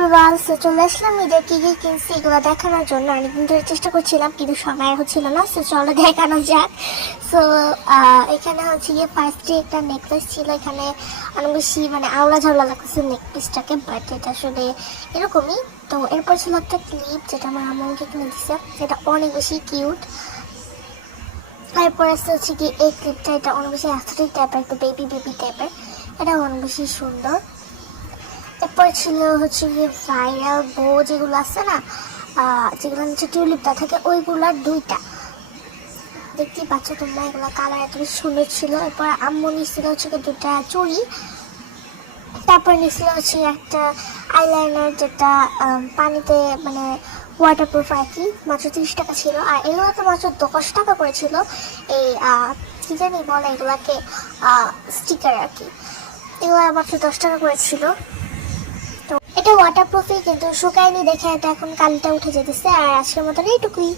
Everyone, so চলে আসলাম ঈদের কি কি কিনছি এগুলো দেখানোর জন্য। অনেকদিন ধরে চেষ্টা করছিলাম কিন্তু সময় হচ্ছিল না, সো চলো দেখানো যাক। সো এখানে হচ্ছে গিয়ে ফার্স্টে একটা নেকলেস ছিল। এখানে অনেক বেশি আওলা ঝাওলা লাগতেছে নেকলেসটাকে, বাট এটা আসলে এরকমই। তো এরপর ছিল একটা ক্লিপ, যেটা আমার আম্মুকে কিনে দিচ্ছে, এটা অনেক বেশি কিউট। এরপর আসতে হচ্ছে কি এই ক্লিপটা, এটা অনেক বেশি অ্যাস্থেটিক টাইপের, একটু বেবি বেবি টাইপের, এটা অনেক বেশি সুন্দর। এরপর ছিল হচ্ছে গিয়ে ভাইরাল বো, যেগুলো আছে না, যেগুলো হচ্ছে টিউলিপটা থাকে, ওইগুলার দুইটা দেখতেই পাচ্ছ তোমরা, এগুলো কালার এত বেশি সুন্দর ছিল। এরপর আম্মু নিচ্ছিল হচ্ছে গিয়ে দুটা চুড়ি। তারপর নিচ্ছিল হচ্ছে একটা আইলাইনার, যেটা পানিতে ওয়াটারপ্রুফ আর কি, মাত্র 30 টাকা ছিল। আর এগুলো তো মাত্র 10 টাকা করেছিল। এই কি জানি বলে এগুলাকে, স্টিকার আর কি, এগুলো মাত্র 10 টাকা করেছিল। এটা ওয়াটারপ্রুফই, কিন্তু শুকায়নি দেখে এটা এখন কালিটা উঠে যেতেছে। আর আজকের মতন এইটুকুই।